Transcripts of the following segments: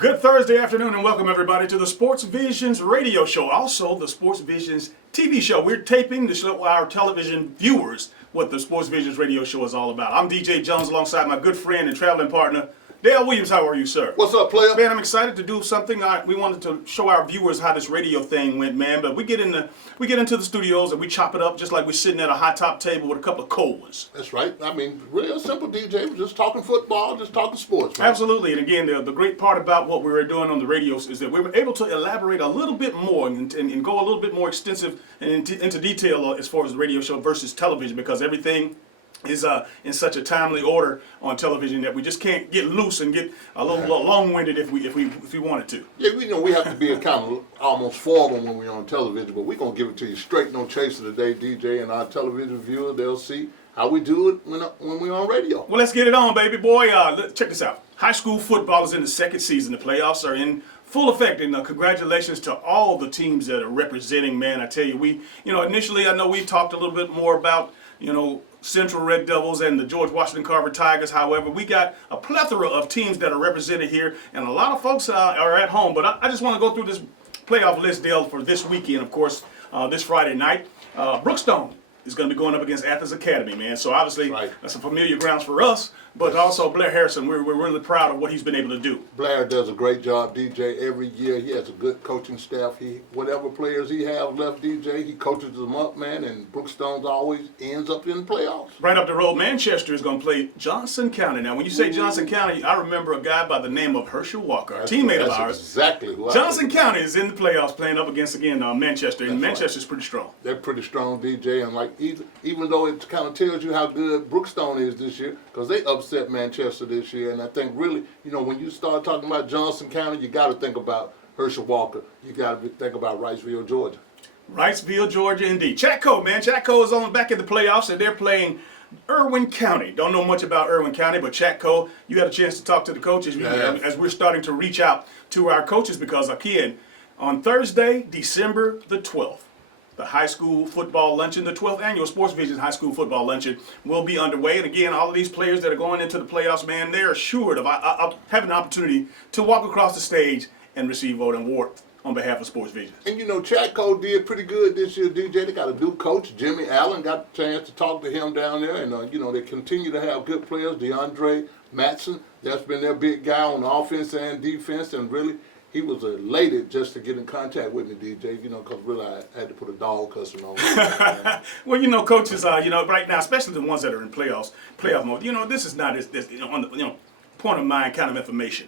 Good Thursday afternoon and welcome everybody to the Sports Visions radio show, also the Sports Visions TV show. We're taping to show our television viewers what the Sports Visions radio show is all about. I'm DJ Jones alongside my good friend and traveling partner, Dale Williams. How are you, sir? What's up, player? Man, I'm excited to do something. We wanted to show our viewers how this radio thing went, man. But we get into the studios and we chop it up just like we're sitting at a high top table with a couple of colas. That's right. I mean, real simple, DJ. We're just talking football, just talking sports. Man. Absolutely. And again, the great part about what we were doing on the radio is that we were able to elaborate a little bit more and go a little bit more extensive and into detail as far as the radio show versus television, because everything is in such a timely order on television that we just can't get loose and get a little long-winded if we wanted to. Yeah, we have to be a kind of almost formal when we're on television, but we're going to give it to you straight, no chaser today, DJ, and our television viewers, they'll see how we do it when we're on radio. Well, let's get it on, baby boy. Check this out. High school football is in the second season. The playoffs are in full effect, and congratulations to all the teams that are representing, man. I tell you, initially I know we talked a little bit more about, Central Red Devils and the George Washington Carver Tigers. However, we got a plethora of teams that are represented here, and a lot of folks are at home. But I just want to go through this playoff list, Dale, for this weekend, of course, this Friday night. Brookstone is going to be going up against Athens Academy, man. So obviously, That's some familiar grounds for us, but also Blair Harrison. We're really proud of what he's been able to do. Blair does a great job, DJ. Every year he has a good coaching staff. Whatever players he has left, DJ, he coaches them up, man. And Brookstone always ends up in the playoffs. Right up the road, Manchester is going to play Johnson County. Now, when you say Johnson County, I remember a guy by the name of Herschel Walker, a teammate of ours. That's exactly who Johnson County is in the playoffs, playing up against again Manchester, and Manchester's pretty strong. They're pretty strong, DJ, and like even though it kind of tells you how good Brookstone is this year, because they upset Manchester this year, and I think really, when you start talking about Johnson County, you got to think about Herschel Walker. You got to think about Wrightsville, Georgia. Wrightsville, Georgia, indeed. Chatco, man. Chatco is on back in the playoffs, and they're playing Irwin County. Don't know much about Irwin County, but Chatco, you had a chance to talk to the coaches as we're starting to reach out to our coaches, because again, on Thursday, December the 12th, the high school football luncheon, the 12th annual Sports Visions High School Football Luncheon will be underway. And again, all of these players that are going into the playoffs, man, they're assured of having an opportunity to walk across the stage and receive an award on behalf of Sports Visions. And Chatco did pretty good this year, DJ. They got a new coach, Jimmy Allen. Got a chance to talk to him down there. And, they continue to have good players. DeAndre Matson, that's been their big guy on offense and defense. And really, he was elated just to get in contact with me, DJ, because really I had to put a dog cussing on him. Well, coaches, right now, especially the ones that are in playoff mode, this is not this on the, point of mind kind of information.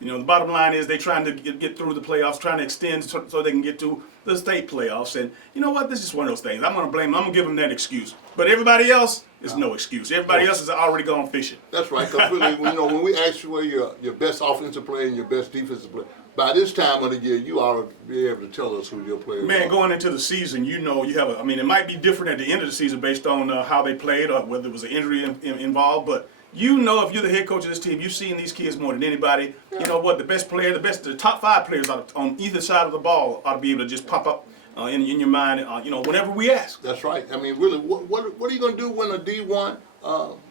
The bottom line is they're trying to get through the playoffs, trying to extend so they can get to the state playoffs. And you know what? This is one of those things. I'm going to give them that excuse. But everybody else is no excuse. Everybody else has already gone fishing. That's right. Because really, when we ask you where your best offensive player and your best defensive player, by this time of the year, you ought to be able to tell us who your players are. Man, going into the season, you have it might be different at the end of the season based on how they played or whether there was an injury involved, but if you're the head coach of this team, you've seen these kids more than anybody. You know what? The best player, the top 5 players on either side of the ball ought to be able to just pop up in your mind, whenever we ask. That's right. I mean, really, what are you going to do when a D1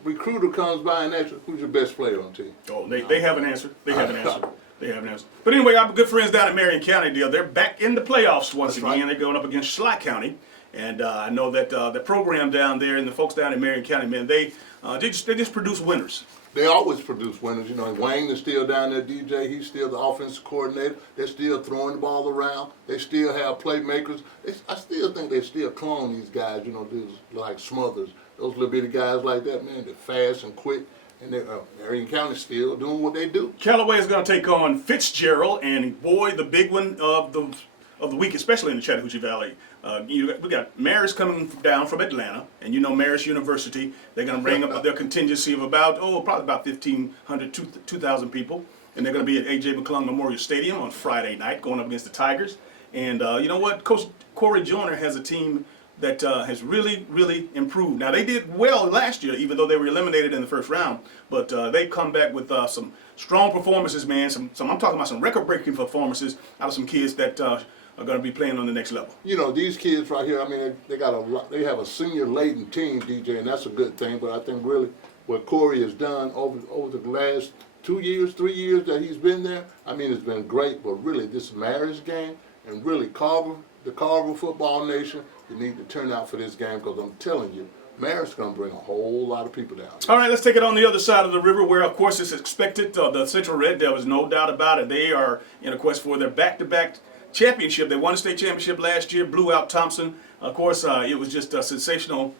recruiter comes by and asks who's your best player on the team? Oh, they have an answer. They have an answer. But anyway, our good friends down at Marion County, they're back in the playoffs once again. Right. They're going up against Schley County. And I know that the program down there and the folks down in Marion County, man, they just produce winners. They always produce winners. Wayne is still down there, DJ. He's still the offensive coordinator. They're still throwing the ball around. They still have playmakers. I still think they still clone these guys, dudes like Smothers. Those little bitty guys like that, man, they're fast and quick. And Marion County still doing what they do. Callaway is going to take on Fitzgerald, and boy, the big one of the week, especially in the Chattahoochee Valley. We got Marist coming down from Atlanta, and Marist University. They're going to bring up their contingency of probably about 1,500, 2,000 people, and they're going to be at A.J. McClung Memorial Stadium on Friday night, going up against the Tigers. And you know what? Coach Corey Joyner has a team that has really, really improved. Now, they did well last year, even though they were eliminated in the first round. But they've come back with some strong performances, man. I'm talking about some record-breaking performances out of some kids that are going to be playing on the next level. These kids right here, I mean, they have a senior-laden team, DJ, and that's a good thing. But I think really what Corey has done over the last 2 years, 3 years that he's been there, I mean, it's been great. But really, this marriage game and really Carver, the Carver football nation, you need to turn out for this game because I'm telling you, Marist going to bring a whole lot of people down. All right, let's take it on the other side of the river where, of course, it's expected. The Central Red Devils, no doubt about it. They are in a quest for their back-to-back championship. They won a state championship last year, blew out Thompson. Of course, it was just a sensational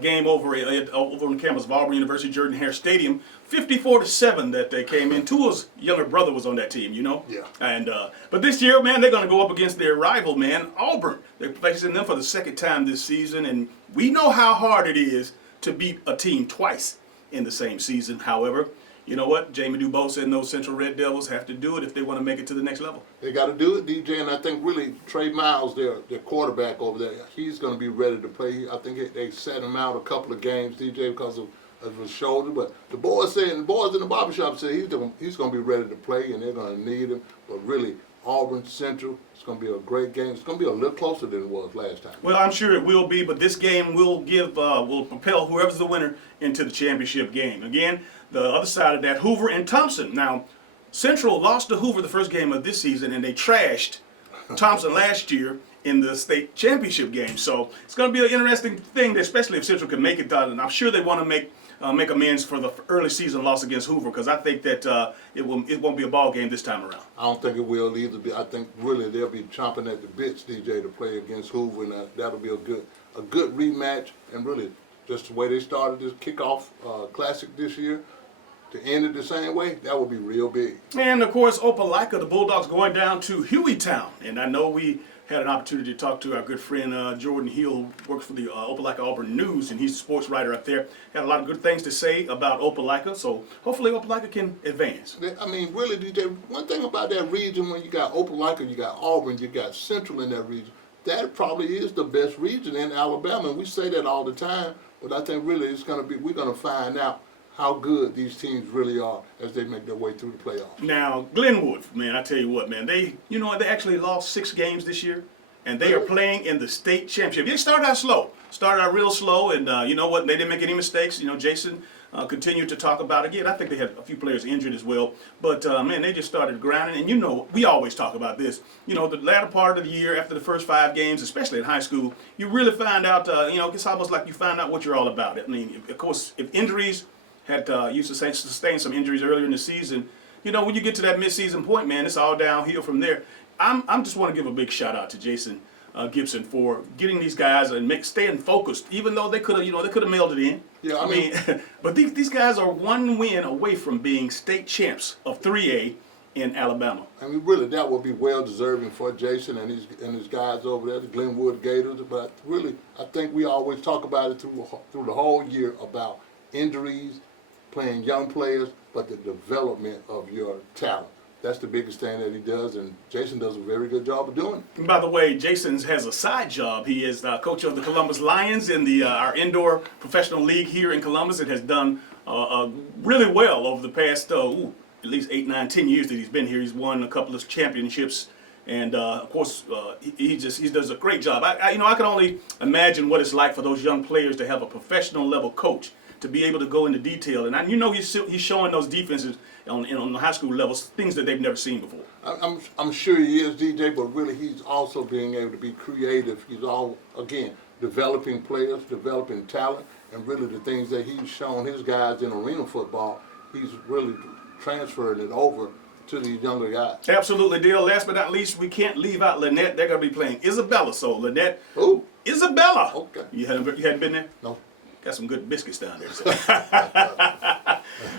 game over on the campus of Auburn University, Jordan Hare Stadium, 54-7 that they came in. Tua's younger brother was on that team, you know. Yeah. And but this year, man, they're going to go up against their rival, man, Auburn. They're facing them for the second time this season, and we know how hard it is to beat a team twice in the same season. However, you know what? Jamie DuBose and those Central Red Devils have to do it if they want to make it to the next level. They got to do it, DJ, and I think really Trey Miles, their quarterback over there, he's going to be ready to play. I think they set him out a couple of games, DJ, because of his shoulder. But the boys in the barbershop say he's going to be ready to play, and they're going to need him. But really, Auburn Central, it's going to be a great game. It's going to be a little closer than it was last time. Well, I'm sure it will be, but this game will will propel whoever's the winner into the championship game. Again, the other side of that, Hoover and Thompson. Now, Central lost to Hoover the first game of this season, and they trashed Thompson last year in the state championship game. So it's going to be an interesting thing, especially if Central can make it done. And I'm sure they want to make amends for the early season loss against Hoover, because I think that it won't be a ball game this time around. I don't think it will either. I think really they'll be chomping at the bits, DJ, to play against Hoover, and that'll be a good rematch. And really, just the way they started this kickoff classic this year, to end it the same way, that would be real big. And of course, Opelika, the Bulldogs going down to Hueytown, and I know we had an opportunity to talk to our good friend Jordan Hill, who works for the Opelika Auburn News, and he's a sports writer up there. Had a lot of good things to say about Opelika, so hopefully Opelika can advance. I mean, really, DJ, one thing about that region, when you got Opelika, you got Auburn, you got Central in that region, that probably is the best region in Alabama, and we say that all the time, but I think really we're going to find out how good these teams really are as they make their way through the playoffs. Now, Glenwood, man, I tell you what, man, they actually lost 6 games this year, and they are playing in the state championship. They started out real slow, and you know what, they didn't make any mistakes. You know, Jason continued to talk about it. Again, I think they had a few players injured as well, but man, they just started grinding. And you know, we always talk about this. You know, the latter part of the year, after the first 5 games, especially in high school, you really find out. You know, it's almost like you find out what you're all about. I mean, of course, if injuries had used to sustain some injuries earlier in the season, you know, when you get to that midseason point, man, it's all downhill from there. I'm just want to give a big shout out to Jason Gibson for getting these guys and staying focused, even though they could have mailed it in. Yeah, I mean but these guys are 1 win away from being state champs of 3A in Alabama. I mean, really, that would be well deserving for Jason and his guys over there, the Glenwood Gators. But really, I think we always talk about it through the whole year about injuries, playing young players, but the development of your talent. That's the biggest thing that he does, and Jason does a very good job of doing it. And by the way, Jason has a side job. He is coach of the Columbus Lions in our indoor professional league here in Columbus. It has done really well over the past at least 8, 9, 10 years that he's been here. He's won a couple of championships, and of course he does a great job. I can only imagine what it's like for those young players to have a professional level coach, to be able to go into detail, and he's showing those defenses on the high school levels things that they've never seen before. I'm sure he is, DJ, but really he's also being able to be creative. He's developing players, developing talent, and really the things that he's shown his guys in arena football, he's really transferring it over to these younger guys. Absolutely, Dale. Last but not least, we can't leave out Lynette. They're going to be playing Isabella. So Lynette, Isabella. Okay. You hadn't been there? No. Got some good biscuits down there. So.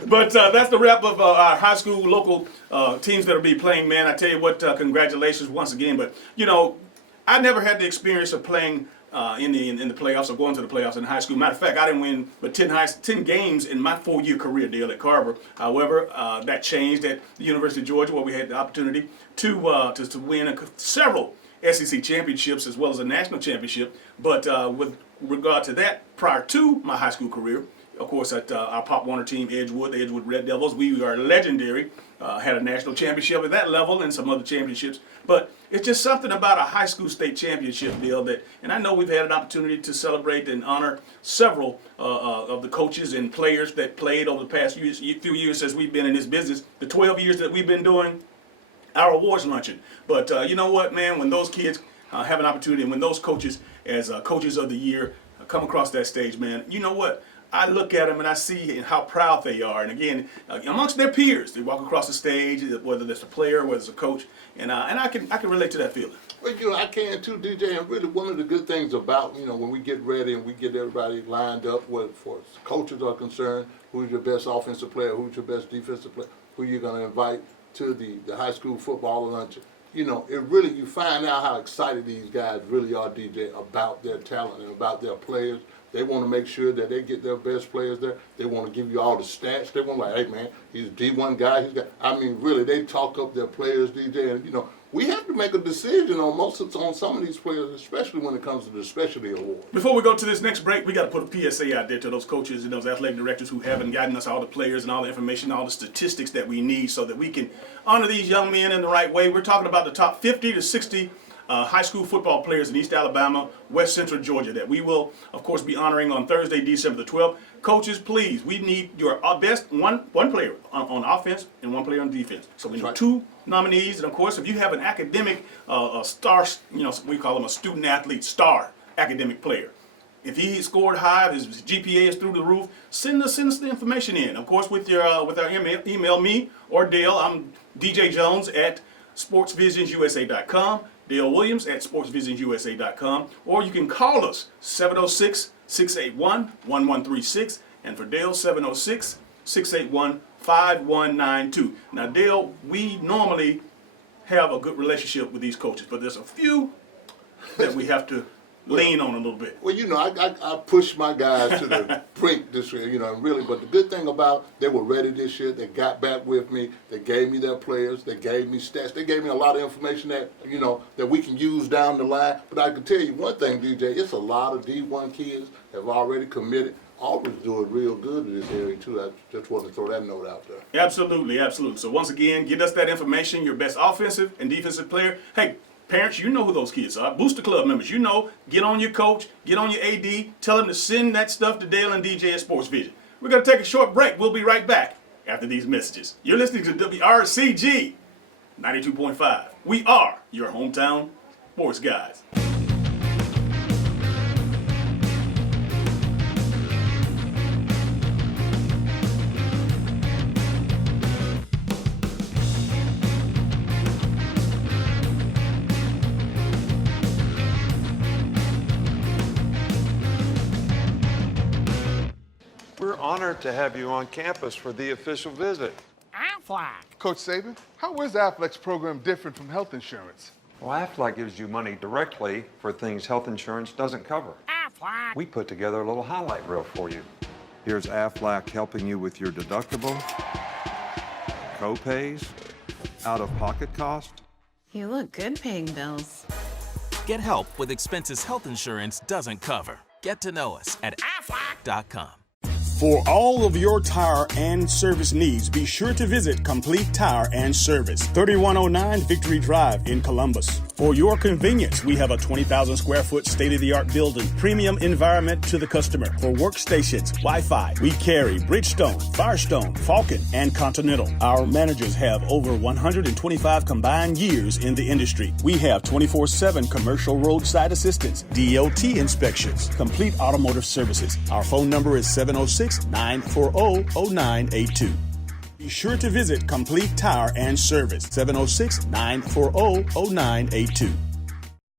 But that's the wrap of our high school local teams that will be playing, man. I tell you what, congratulations once again. But, you know, I never had the experience of playing in the playoffs or going to the playoffs in high school. Matter of fact, I didn't win but 10 games in my 4-year career deal at Carver. However, that changed at the University of Georgia, where we had the opportunity to win several SEC championships as well as a national championship. But with regard to that, prior to my high school career, of course, at our Pop Warner team, Edgewood, the Edgewood Red Devils. We are legendary. Had a national championship at that level and some other championships. But it's just something about a high school state championship deal that, and I know we've had an opportunity to celebrate and honor several of the coaches and players that played over the past few years since we've been in this business. The 12 years that we've been doing our awards luncheon. But you know what, man, when those kids have an opportunity and when those coaches as coaches of the year come across that stage, man, you know what? I look at them and I see how proud they are. And again, amongst their peers, they walk across the stage, whether it's a player, whether it's a coach, and I can relate to that feeling. Well, you know, I can too, DJ. And really, one of the good things about, you know, when we get ready and we get everybody lined up, what for coaches are concerned, who's your best offensive player, who's your best defensive player, who you're going to invite to the high school football luncheon. You know, it really, you find out how excited these guys really are, DJ, about their talent and about their players. They want to make sure that they get their best players there. They want to give you all the stats. They want to like, hey man, he's a D1 guy. I mean, really, they talk up their players, DJ. And you know, we have to make a decision on some of these players, especially when it comes to the specialty awards. Before we go to this next break, we got to put a PSA out there to those coaches and those athletic directors who haven't gotten us all the players and all the information, all the statistics that we need so that we can honor these young men in the right way. We're talking about the top 50 to 60 high school football players in East Alabama, West Central Georgia that we will, of course, be honoring on Thursday, December the 12th. Coaches, please, we need your best one player on offense and one player on defense. So we need two nominees, and of course, if you have an academic star, you know, we call him a student athlete star academic player. If he scored high, if his GPA is through the roof, send us the information in. Of course, with our email me or Dale. I'm DJ Jones at sportsvisionsusa.com. Dale Williams at sportsvisionsusa.com, or you can call us 706-681-1136, and for Dale, 706-681-5192. Now, Dale, we normally have a good relationship with these coaches, but there's a few that we have to lean on a little bit. Well, you know, I pushed my guys to the brink this year, you know, really. But the good thing about they were ready this year. They got back with me. They gave me their players. They gave me stats. They gave me a lot of information that, you know, that we can use down the line. But I can tell you one thing, DJ, it's a lot of D1 kids have already committed. Auburn's doing real good in this area, too. I just want to throw that note out there. Absolutely, absolutely. So once again, get us that information, your best offensive and defensive player. Hey, parents, you know who those kids are. Booster Club members, you know, get on your coach, get on your AD, tell them to send that stuff to Dale and DJ at Sports Vision. We're going to take a short break. We'll be right back after these messages. You're listening to WRCG 92.5. We are your hometown sports guys. We're honored to have you on campus for the official visit. Aflac. Coach Saban, how is Aflac's program different from health insurance? Well, Aflac gives you money directly for things health insurance doesn't cover. Aflac. We put together a little highlight reel for you. Here's Aflac helping you with your deductible, co-pays, out-of-pocket cost. You look good paying bills. Get help with expenses health insurance doesn't cover. Get to know us at aflac.com. For all of your tire and service needs, be sure to visit Complete Tire and Service, 3109 Victory Drive in Columbus. For your convenience, we have a 20,000 square foot state-of-the-art building, premium environment to the customer. For workstations, Wi-Fi, we carry Bridgestone, Firestone, Falcon, and Continental. Our managers have over 125 combined years in the industry. We have 24/7 commercial roadside assistance, DOT inspections, complete automotive services. Our phone number is 706-940-0982. Be sure to visit Complete Tire and Service, 706-940-0982.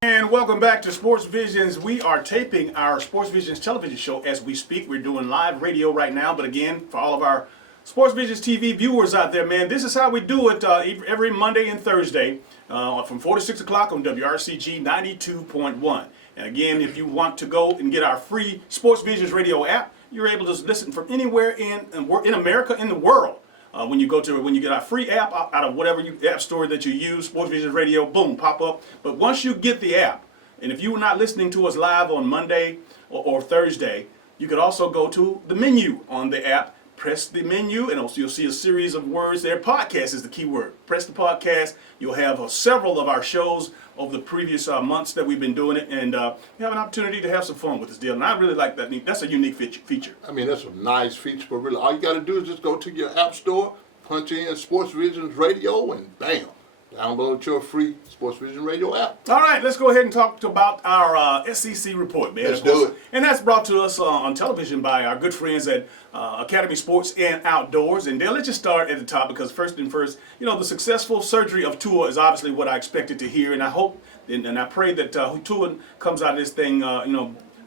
And welcome back to Sports Visions. We are taping our Sports Visions television show as we speak. We're doing live radio right now, but again, for all of our Sports Visions TV viewers out there, man, this is how we do it every Monday and Thursday from 4 to 6 o'clock on WRCG 92.1. And again, if you want to go and get our free Sports Visions radio app, you're able to listen from anywhere in America, in the world. When you get our free app out of whatever app store that you use, Sports Visions Radio, boom, pop up. But once you get the app, and if you were not listening to us live on Monday or Thursday, You could also go to the menu on the app, press the menu, and also you'll see a series of words there. Podcast is the key word. Press the podcast. You'll have several of our shows over the previous months that we've been doing it, and you have an opportunity to have some fun with this deal. And I really like that. That's a unique feature. I mean, that's a nice feature, but really, all you got to do is just go to your app store, punch in Sports Visions Radio, and bam, download your free Sports Vision Radio app. All right, let's go ahead and talk about our SEC report, man. Let's do it. And that's brought to us on television by our good friends at Academy Sports and Outdoors. And Dale, let's just start at the top because first, the successful surgery of Tua is obviously what I expected to hear, and I hope and I pray that Tua comes out of this thing,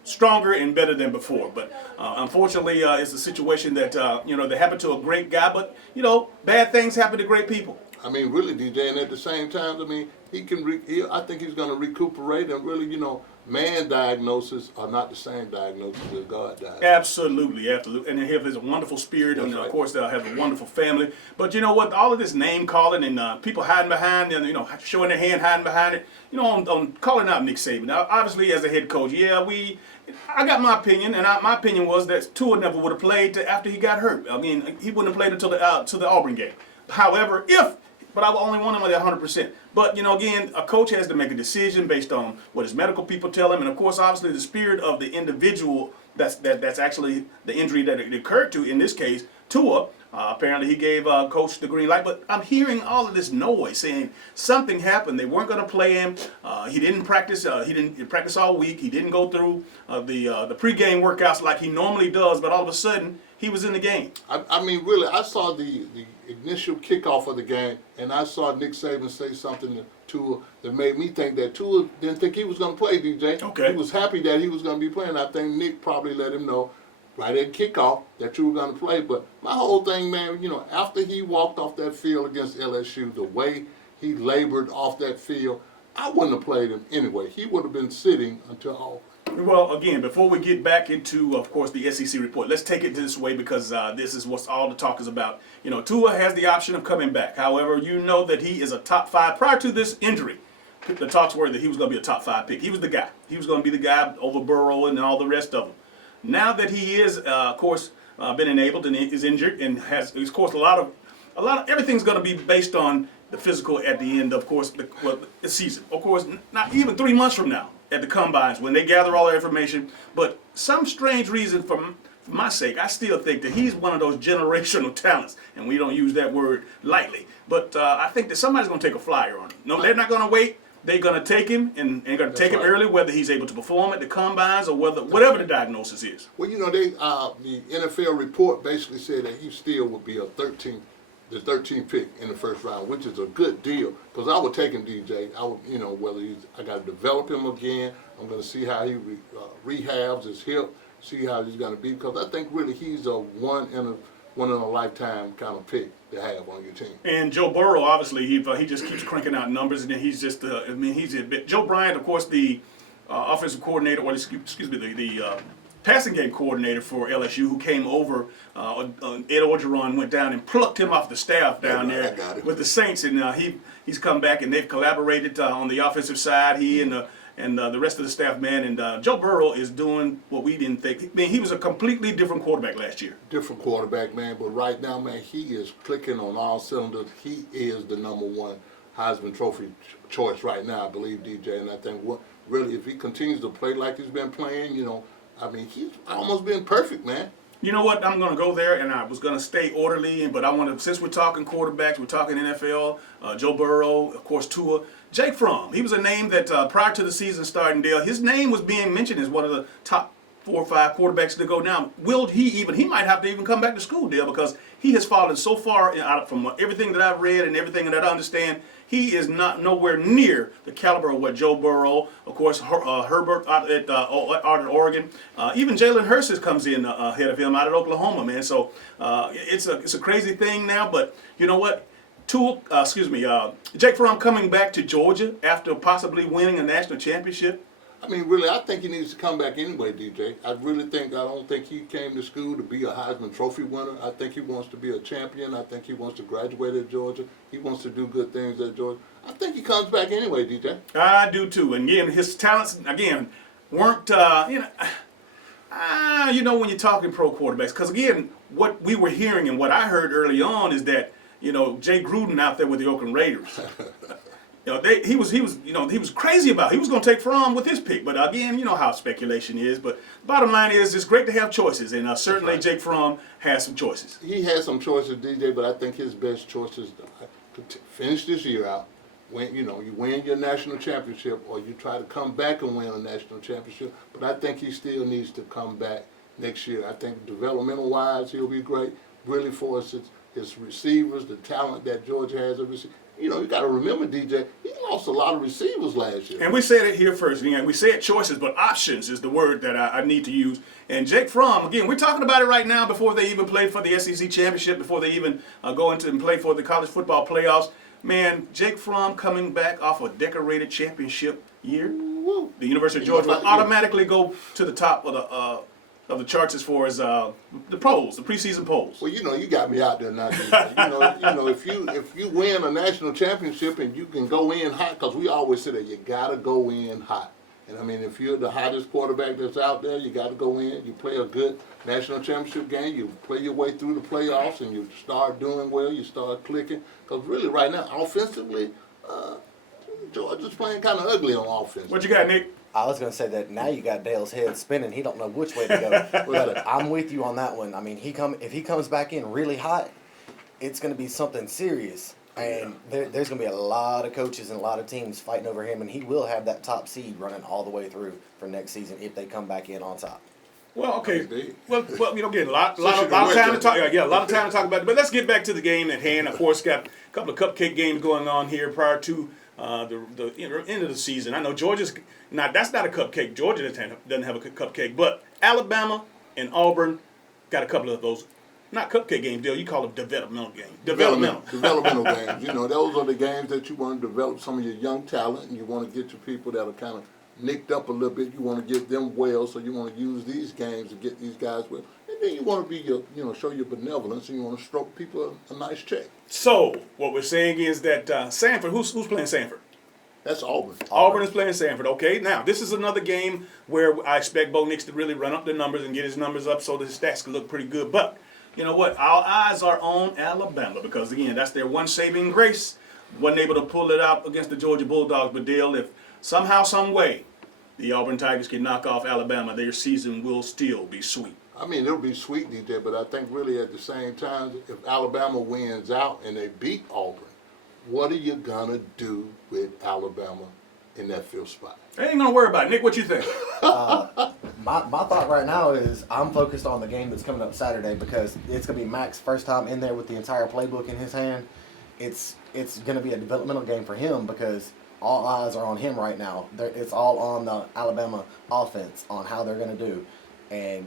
stronger and better than before. But unfortunately, it's a situation that that happened to a great guy, but bad things happen to great people. I mean, really, DJ, and at the same time, I mean, I think he's going to recuperate, and really, man diagnoses are not the same diagnosis as God diagnosis. Absolutely. And he has a wonderful spirit, and of course, they'll have a wonderful family. But you know what? All of this name calling and people hiding behind, showing their hand, hiding behind it, on calling out Nick Saban. Now, obviously, as a head coach, I got my opinion, and my opinion was that Tua never would have played after he got hurt. I mean, he wouldn't have played until the Auburn game. However, but I only want him at 100%. But, again, a coach has to make a decision based on what his medical people tell him. And, of course, obviously the spirit of the individual that's actually the injury that it occurred to, in this case, Tua. Apparently he gave coach the green light. But I'm hearing all of this noise saying something happened. They weren't going to play him. He didn't practice. He didn't practice all week. He didn't go through the pregame workouts like he normally does. But all of a sudden, he was in the game. I mean, really, I saw the initial kickoff of the game, and I saw Nick Saban say something to Tua that made me think that Tua didn't think he was going to play, DJ. Okay. He was happy that he was going to be playing. I think Nick probably let him know right at kickoff that you were going to play. But my whole thing, man, after he walked off that field against LSU, the way he labored off that field, I wouldn't have played him anyway. He would have been sitting until all. Well, again, before we get back into, of course, the SEC report, let's take it this way because this is what all the talk is about. Tua has the option of coming back. However, that he is a top 5. Prior to this injury, the talks were that he was going to be a top 5 pick. He was the guy. He was going to be the guy over Burrow and all the rest of them. Now that he is, of course, been enabled and is injured and has, of course, a lot of everything's going to be based on the physical at the end, of course, the season. Of course, not even 3 months from now at the combines when they gather all their information. But some strange reason, for my sake, I still think that he's one of those generational talents, and we don't use that word lightly. But I think that somebody's going to take a flyer on him. No, they're not going to wait. They're going to take him, and they're going to take him early, whether he's able to perform at the combines or whatever the diagnosis is. Well, the NFL report basically said that he still would be the 13th pick in the first round, which is a good deal. Because I would take him, DJ. I would, I got to develop him again. I'm going to see how he rehabs his hip, see how he's going to be. Because I think really he's a one in a lifetime kind of pick to have on your team. And Joe Burrow, obviously, he just keeps cranking out numbers, and then he's just, he's a bit. Joe Bryant, of course, the offensive coordinator, or excuse me, the passing game coordinator for LSU, who came over, Ed Orgeron went down and plucked him off the staff down there with the Saints, and he's come back and they've collaborated on the offensive side. He and the rest of the staff, man, and Joe Burrow is doing what we didn't think. I mean, he was a completely different quarterback last year. Different quarterback, man, but right now, man, he is clicking on all cylinders. He is the #1 Heisman Trophy choice right now, I believe, DJ, and I think really if he continues to play like he's been playing, he's almost been perfect, man. You know what? I'm going to go there, and I was going to stay orderly, but I want to, since we're talking quarterbacks, we're talking NFL, Joe Burrow, of course, Tua. Jake Fromm, he was a name that prior to the season starting, Dale, his name was being mentioned as one of the top 4 or 5 quarterbacks to go now. He might have to even come back to school, Dale, because he has fallen so far out from everything that I've read and everything that I understand. He is not nowhere near the caliber of what Joe Burrow, of course, Herbert out at Oregon. Even Jalen Hurts comes in ahead of him out at Oklahoma, man. So it's a crazy thing now. But you know what? Jake Fromm coming back to Georgia after possibly winning a national championship. I mean, really, I think he needs to come back anyway, DJ. I don't think he came to school to be a Heisman Trophy winner. I think he wants to be a champion. I think he wants to graduate at Georgia. He wants to do good things at Georgia. I think he comes back anyway, DJ. I do too. And again, his talents, weren't, You know, when you're talking pro quarterbacks, because again, what we were hearing and what I heard early on is that, you know, Jay Gruden out there with the Oakland Raiders. You know, he was crazy about it. He was going to take Fromm with his pick. But again, you know how speculation is. But bottom line is, it's great to have choices, and certainly right. Jake Fromm has some choices. He has some choices, DJ, but I think his best choice is to finish this year out. When you win your national championship, or you try to come back and win a national championship. But I think he still needs to come back next year. I think developmental wise, he'll be great. Really for us, his receivers, the talent that Georgia has. You know, you got to remember, DJ, he lost a lot of receivers last year. And we said it here first. Again, we said choices, but options is the word that I need to use. And Jake Fromm, again, we're talking about it right now before they even play for the SEC championship, before they even go into and play for the college football playoffs. Man, Jake Fromm coming back off a decorated championship year. Woo. The University of Georgia will automatically go to the top of the charts as far as the preseason polls. Well, you know, you got me out there now. you know, if you win a national championship and you can go in hot, because we always say that you got to go in hot. And I mean, if you're the hottest quarterback that's out there, you got to go in. You play a good national championship game. You play your way through the playoffs, and you start doing well. You start clicking. Because really, right now, offensively, Georgia's playing kind of ugly on offense. What you got, Nick? I was going to say that now you got Dale's head spinning. He don't know which way to go. But I'm with you on that one. I mean, if he comes back in really hot, it's going to be something serious. And there's going to be a lot of coaches and a lot of teams fighting over him, and he will have that top seed running all the way through for next season if they come back in on top. Well, okay. Well, you know, again, a lot of time to talk. Yeah, a lot of time to talk about it. But let's get back to the game at hand. Of course, got a couple of cupcake games going on here prior to the end of the season. I know Georgia's that's not a cupcake. Georgia doesn't have a cupcake, but Alabama and Auburn got a couple of those. Not cupcake games, Dale. You call them developmental games. Developmental games. You know, those are the games that you want to develop some of your young talent, and you want to get your people that are kind of nicked up a little bit. You want to get them well, so you want to use these games to get these guys well. And then you want to be show your benevolence, and you want to stroke people a nice check. So what we're saying is that Sanford, who's playing Sanford? That's Auburn. Auburn is playing Sanford. Okay, now this is another game where I expect Bo Nix to really run up the numbers and get his numbers up so the stats can look pretty good. But you know what? Our eyes are on Alabama because, again, that's their one saving grace. Wasn't able to pull it out against the Georgia Bulldogs. But, Dale, if somehow, some way, the Auburn Tigers can knock off Alabama, their season will still be sweet. I mean, it'll be sweet, DJ, but I think really at the same time, if Alabama wins out and they beat Auburn, what are you going to do with Alabama in that fifth spot? They ain't going to worry about it. Nick, what you think? My thought right now is I'm focused on the game that's coming up Saturday because it's going to be Mac's first time in there with the entire playbook in his hand. It's going to be a developmental game for him because all eyes are on him right now. It's all on the Alabama offense, on how they're going to do. And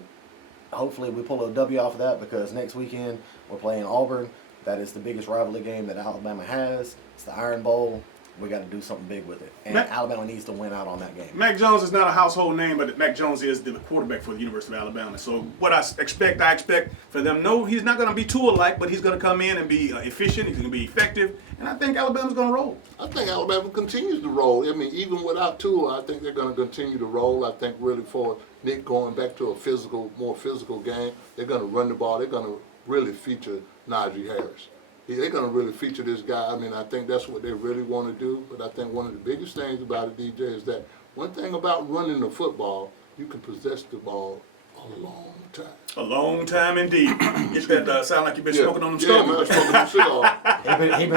hopefully we pull a W off of that because next weekend we're playing Auburn. That is the biggest rivalry game that Alabama has. It's the Iron Bowl. We got to do something big with it. And Alabama needs to win out on that game. Mac Jones is not a household name, but Mac Jones is the quarterback for the University of Alabama. So what I expect for them. No, he's not going to be Tua-like, but he's going to come in and be efficient. He's going to be effective. And I think Alabama's going to roll. I think Alabama continues to roll. I mean, even without Tua, I think they're going to continue to roll. I think really for Nick going back to a more physical game, they're going to run the ball. They're going to really feature Najee Harris. They're going to really feature this guy. I mean, I think that's what they really want to do. But I think one of the biggest things about it, DJ, is that one thing about running the football, you can possess the ball a long time. A long time indeed. Get that sound like you've been smoking on them stones. Yeah, man, smoking them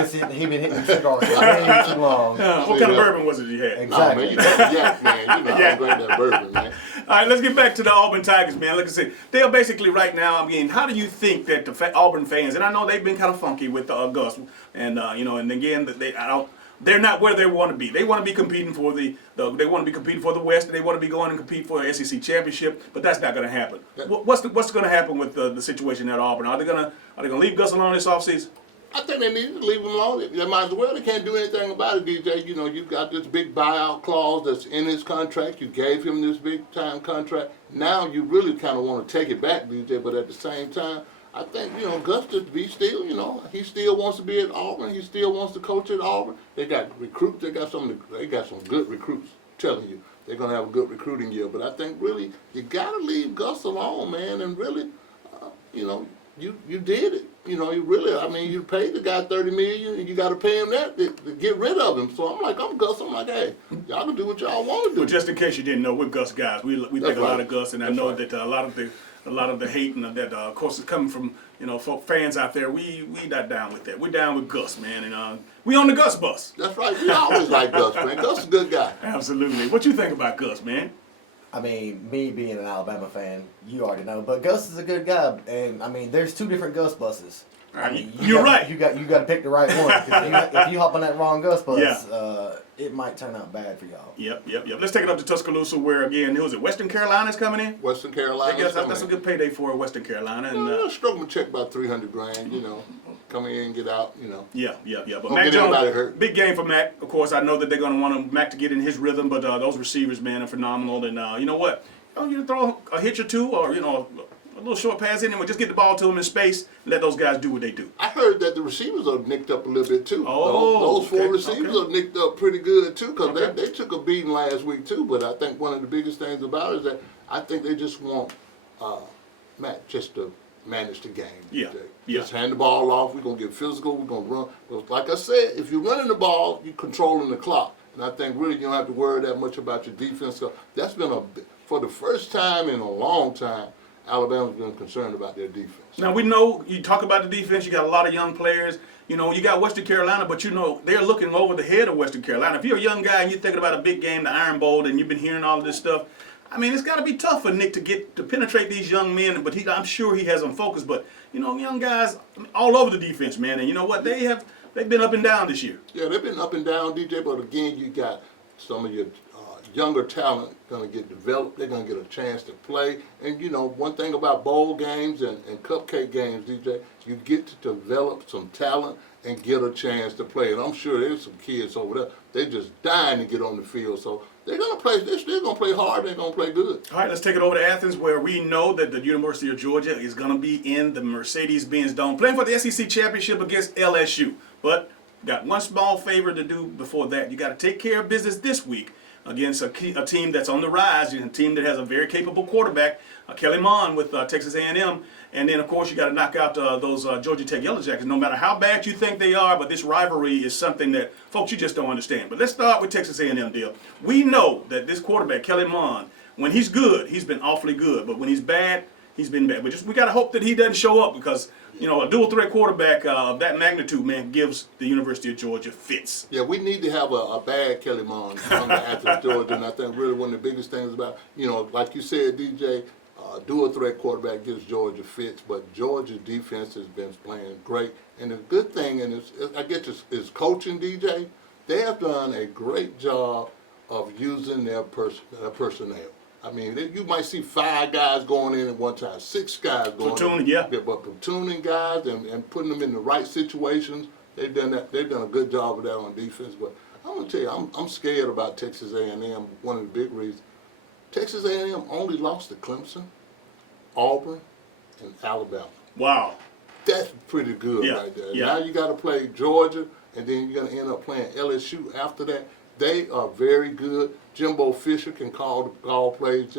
cigars. He been hitting cigars way too long. What kind of bourbon was it you had? Nah, man, you know the yak, man. You know, I drink that bourbon, man. All right, let's get back to the Auburn Tigers, man. Like I said, they're basically right now, I mean, how do you think that the Auburn fans, and I know they've been kind of funky with Gus, and, and again, they're not where they want to be. They want to be competing for the West, and they want to be going and compete for the SEC championship, but that's not going to happen. What's going to happen with the situation at Auburn? Are they going to leave Gus alone this offseason? I think they need to leave him alone. They might as well. They can't do anything about it, DJ. You know, you've got this big buyout clause that's in his contract. You gave him this big-time contract. Now you really kind of want to take it back, DJ, but at the same time, I think, Gus he still wants to be at Auburn. He still wants to coach at Auburn. They got recruits. They got some good recruits, telling you they're going to have a good recruiting year. But I think really you got to leave Gus alone, man, and really, you know, you did it. You know, you paid the guy $30 million, and you got to pay him that to get rid of him. So I'm Gus. I'm like, hey, y'all can do what y'all want to do. Well, just in case you didn't know, we're Gus guys. We think a lot of Gus, and I know right. that a lot of the hate and that of course is coming from fans out there. We not down with that. We're down with Gus, man, and we on the Gus bus. That's right. We always like Gus, man. Gus is a good guy. Absolutely. What you think about Gus, man? I mean, me being an Alabama fan, you already know. But Gus is a good guy, and I mean, there's 2 different Gus buses. I mean, You're right. You got to pick the right one. 'Cause if you hop on that wrong Gus bus, it might turn out bad for y'all. Yep. Let's take it up to Tuscaloosa, where again, who is it? Western Carolina's coming in. Western Carolina. I guess that's a good payday for Western Carolina. And Struggle to check about $300,000. You know, come in and get out. You know. Yeah. But Don't Mac get anybody Jones, hurt. big game for Mac. Of course, I know that they're going to want Mac to get in his rhythm, but those receivers, man, are phenomenal. And you know what? You throw a hitch or two, or a little short pass in him, or just get the ball to them in space. And let those guys do what they do. I heard that the receivers are nicked up a little bit too. Oh, those 4 okay, receivers are nicked up pretty good too, because they took a beating last week too. But I think one of the biggest things about it is that I think they just want Matt just to manage the game. Yeah. Just hand the ball off. We're gonna get physical. We're gonna run. But like I said, if you're running the ball, you're controlling the clock. And I think really you don't have to worry that much about your defense. So that's been for the first time in a long time, Alabama's been concerned about their defense. Now, we know you talk about the defense, you got a lot of young players. You got Western Carolina, but they're looking over the head of Western Carolina. If you're a young guy and you're thinking about a big game, the Iron Bowl, and you've been hearing all of this stuff, I mean, it's got to be tough for Nick to penetrate these young men, but I'm sure he has them focused. But, young guys all over the defense, man, and you know what? They've been up and down this year. Yeah, they've been up and down, DJ, but again, you got some of your younger talent going to get developed. They're going to get a chance to play. And, one thing about bowl games and cupcake games, DJ, you get to develop some talent and get a chance to play. And I'm sure there's some kids over there, they're just dying to get on the field. So they're going to play. They're still going to play hard. They're going to play good. All right, let's take it over to Athens, where we know that the University of Georgia is going to be in the Mercedes-Benz Dome, playing for the SEC championship against LSU. But got one small favor to do before that. You got to take care of business this week against a team that's on the rise, a team that has a very capable quarterback, Kelly Mond with Texas A&M. And then, of course, you got to knock out those Georgia Tech Yellow Jackets, no matter how bad you think they are. But this rivalry is something that, folks, you just don't understand. But let's start with Texas A&M, deal. We know that this quarterback, Kelly Mond, when he's good, he's been awfully good. But when he's bad, he's been bad. We got to hope that he doesn't show up because, a dual-threat quarterback of that magnitude, man, gives the University of Georgia fits. Yeah, we need to have a bad Kelly Mond on the Athens, Georgia. And I think really one of the biggest things about, like you said, DJ, dual-threat quarterback gives Georgia fits, but Georgia's defense has been playing great. And the good thing, and I guess is coaching, DJ, they have done a great job of using their personnel. I mean, you might see 5 guys going in at one time, 6 guys going Platooning, in. yeah. But platooning guys and putting them in the right situations, they've done that. They've done a good job of that on defense. But I'm gonna tell you, I'm scared about Texas A&M. One of the big reasons, Texas A&M only lost to Clemson, Auburn, and Alabama. Wow. That's pretty good right there. Yeah. Now you got to play Georgia, and then you're going to end up playing LSU after that. They are very good. Jimbo Fisher can call plays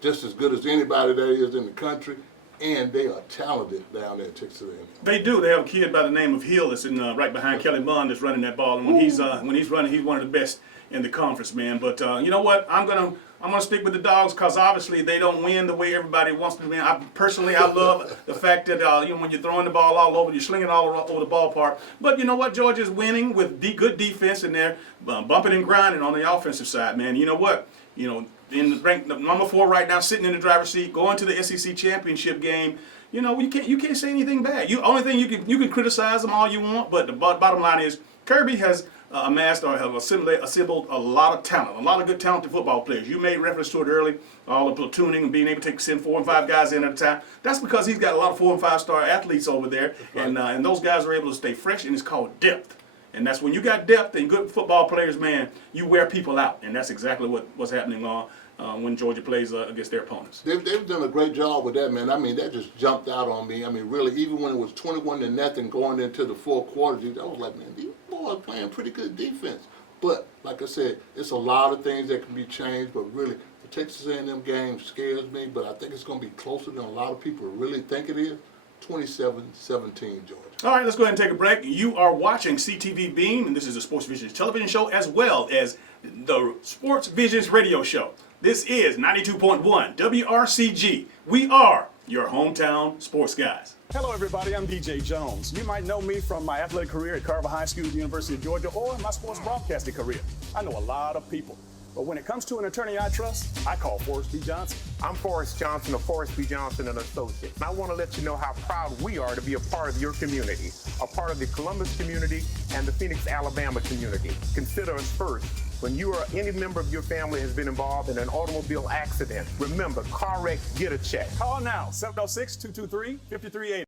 just as good as anybody there is in the country, and they are talented down there at Texas A&M. They do. They have a kid by the name of Hill that's in right behind Kelly Mond that's running that ball, and when he's running, he's one of the best in the conference, man. But you know what? I'm gonna stick with the Dogs because obviously they don't win the way everybody wants them to win. I love the fact that when you're throwing the ball all over, you're slinging it all over the ballpark. But you know what? Georgia's winning with good defense in there, bumping and grinding on the offensive side, man. You know what? In ranked number 4 right now, sitting in the driver's seat, going to the SEC championship game. You can't say anything bad. Only thing you can criticize them all you want, but the bottom line is Kirby has amassed or have assembled a lot of talent, a lot of good talented football players. You made reference to it early, all the platooning and being able to send 4 and 5 guys in at a time. That's because he's got a lot of 4 and 5 star athletes over there, right. And those guys are able to stay fresh, and it's called depth. And that's when you got depth and good football players, man, you wear people out, and that's exactly what's happening when Georgia plays against their opponents. They've done a great job with that, man. I mean, that just jumped out on me. I mean, really, even when it was 21-0 going into the 4th quarter, I was like, man, these boys playing pretty good defense. But like I said, it's a lot of things that can be changed. But really, the Texas A&M game scares me. But I think it's going to be closer than a lot of people really think it is. 27-17, Georgia. All right, let's go ahead and take a break. You are watching CTV Beam, and this is the Sports Visions television show as well as the Sports Visions radio show. This is 92.1 WRCG. We are your hometown sports guys. Hello, everybody. I'm DJ Jones. You might know me from my athletic career at Carver High School, University of Georgia, or my sports broadcasting career. I know a lot of people. But when it comes to an attorney I trust, I call Forrest B. Johnson. I'm Forrest Johnson of Forrest B. Johnson & Associates. And I want to let you know how proud we are to be a part of your community, a part of the Columbus community and the Phoenix, Alabama community. Consider us first. When you or any member of your family has been involved in an automobile accident, remember, car wreck, get a check. Call now, 706-223-5380.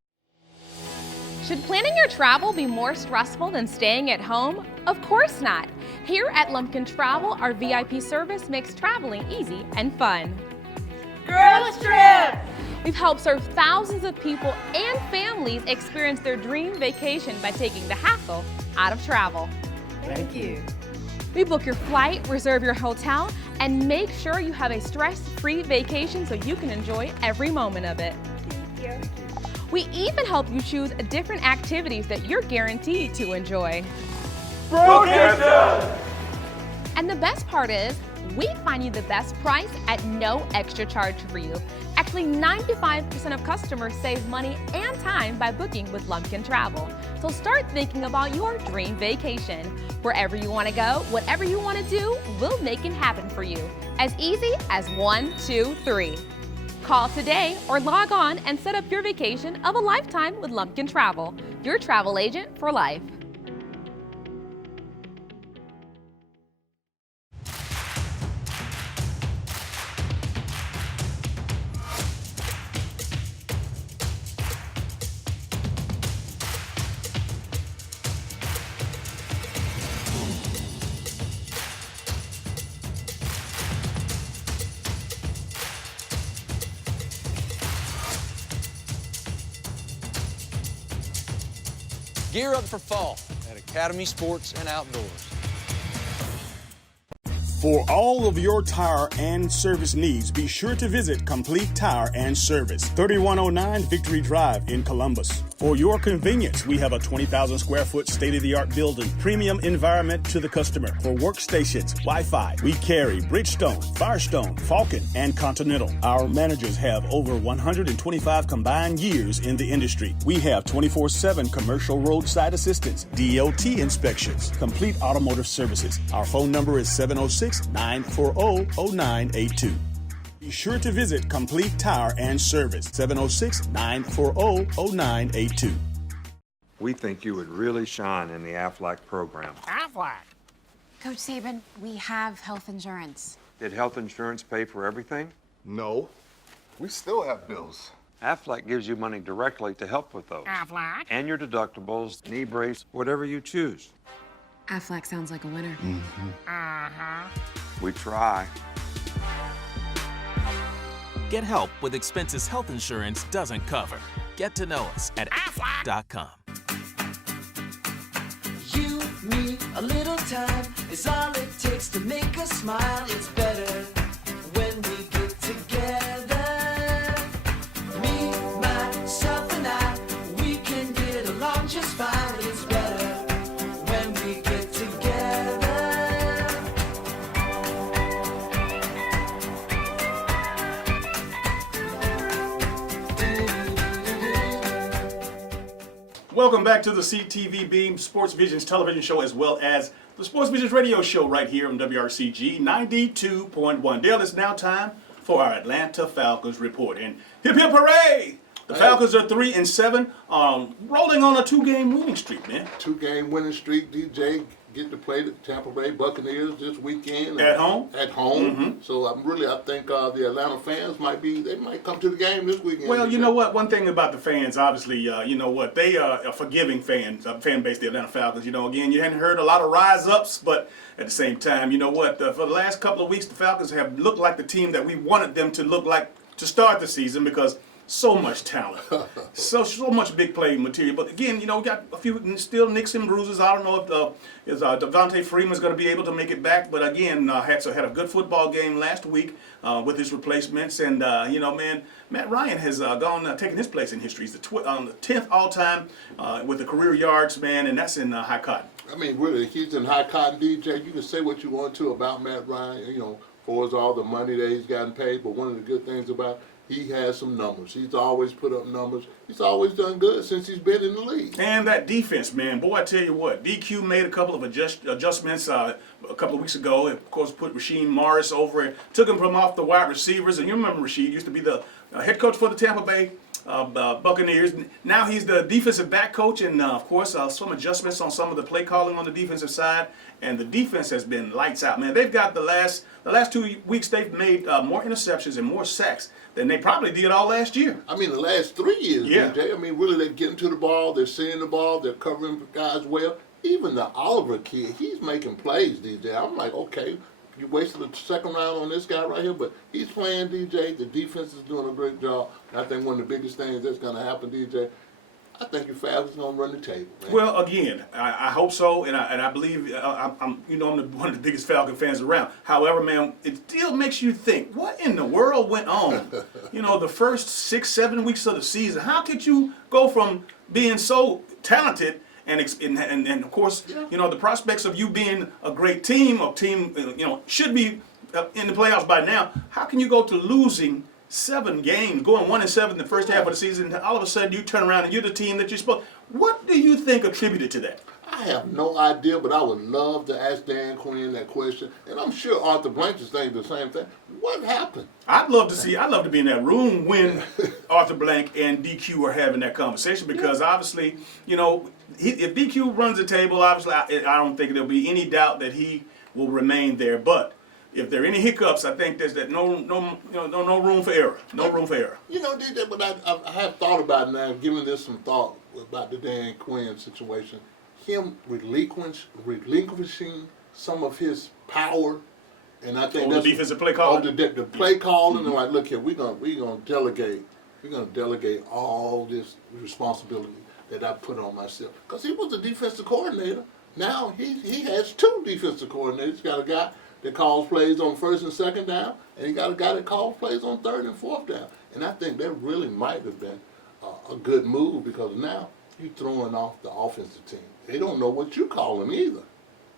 Should planning your travel be more stressful than staying at home? Of course not. Here at Lumpkin Travel, our VIP service makes traveling easy and fun. Girls Trip! We've helped serve thousands of people and families experience their dream vacation by taking the hassle out of travel. Thank you. We book your flight, reserve your hotel, and make sure you have a stress-free vacation so you can enjoy every moment of it. Thank you. We even help you choose different activities that you're guaranteed to enjoy. And the best part is, we find you the best price at no extra charge for you. Actually, 95% of customers save money and time by booking with Lumpkin Travel. So start thinking about your dream vacation. Wherever you want to go, whatever you want to do, we'll make it happen for you. As easy as 1, 2, 3. Call today or log on and set up your vacation of a lifetime with Lumpkin Travel, your travel agent for life. Gear up for fall at Academy Sports and Outdoors. For all of your tire and service needs, be sure to visit Complete Tire and Service, 3109 Victory Drive in Columbus. For your convenience, we have a 20,000 square foot state-of-the-art building, premium environment to the customer. For workstations, Wi-Fi, we carry Bridgestone, Firestone, Falcon, and Continental. Our managers have over 125 combined years in the industry. We have 24/7 commercial roadside assistance, DOT inspections, complete automotive services. Our phone number is 706-940-0982. Be sure to visit Complete Tire and Service, 706-940-0982. We think you would really shine in the Aflac program. Aflac. Coach Saban, we have health insurance. Did health insurance pay for everything? No, we still have bills. Aflac gives you money directly to help with those. Aflac. And your deductibles, knee brace, whatever you choose. Aflac sounds like a winner. We try. Get help with expenses health insurance doesn't cover. Get to know us at aflac.com. You, me, a little time is all it takes to make us smile. It's better when we get together. Me, myself, and I, we can get along just fine. It's better when we get together. Welcome back to the CTV Beam Sports Visions television show as well as the Sports Visions radio show right here on WRCG 92.1. Dale, it's now time for our Atlanta Falcons report. And hip hip hooray! The Falcons are 3-7, rolling on a 2-game winning streak, man. 2-game winning streak. DJ get to play the Tampa Bay Buccaneers this weekend. At home? At home. Mm-hmm. So I think the Atlanta fans might come to the game this weekend. Well, you know what? One thing about the fans, obviously, you know what? They are a forgiving fan base, the Atlanta Falcons. You know, again, you hadn't heard a lot of rise-ups, but at the same time, you know what? For the last couple of weeks, the Falcons have looked like the team that we wanted them to look like to start the season because So much talent, so much big play material. But again, we got a few still nicks and bruises. I don't know if Devontae Freeman's going to be able to make it back. But again, had a good football game last week with his replacements. And man, Matt Ryan has taken his place in history. He's the 10th all-time with the career yards, man, and that's in high cotton. I mean, really, he's in high cotton, DJ. You can say what you want to about Matt Ryan, for all the money that he's gotten paid. But one of the good things about he has some numbers. He's always put up numbers. He's always done good since he's been in the league. And that defense, man, boy, I tell you what, DQ made a couple of adjustments a couple of weeks ago. Of course, put Rasheed Morris over it, took him from off the wide receivers. And you remember Rasheed used to be the head coach for the Tampa Bay Buccaneers. Now he's the defensive back coach, and of course, some adjustments on some of the play calling on the defensive side. And the defense has been lights out, man. They've got the last 2 weeks, they've made more interceptions and more sacks than they probably did all last year. I mean, the last 3 years, Yeah. DJ. I mean, really, they're getting to the ball. They're seeing the ball. They're covering guys well. Even the Oliver kid, he's making plays, DJ. I'm like, okay, you wasted a second round on this guy right here, but he's playing, DJ. The defense is doing a great job. And I think one of the biggest things that's going to happen, DJ, I think your Falcons going to run the table, man. Well, again, I hope so, and I believe I'm one of the biggest Falcon fans around. However, man, it still makes you think, what in the world went on? The first 6-7 weeks of the season. How could you go from being so talented and of course, the prospects of you being a great team, should be in the playoffs by now. How can you go to losing 7 games, going 1-7 the first half of the season, and all of a sudden you turn around and you're the team that you're supposed? What do you think attributed to that? I have no idea, but I would love to ask Dan Quinn that question, and I'm sure Arthur Blank is thinking the same thing. What happened? I'd love to be in that room when Arthur Blank and DQ are having that conversation, because obviously, if DQ runs the table, obviously I don't think there'll be any doubt that he will remain there. But if there are any hiccups, I think there's no room for error. No room for error. DJ, but I have thought about it now, giving this some thought about the Dan Quinn situation. Him relinquishing some of his power, and I think that's the defensive play calling. The play calling, and like, look here, we're gonna delegate all this responsibility that I put on myself, because he was the defensive coordinator. Now he has 2 defensive coordinators. He's got a guy that calls plays on first and second down, and he got a guy that calls plays on third and fourth down. And I think that really might have been a good move, because now you're throwing off the offensive team. They don't know what you call them either.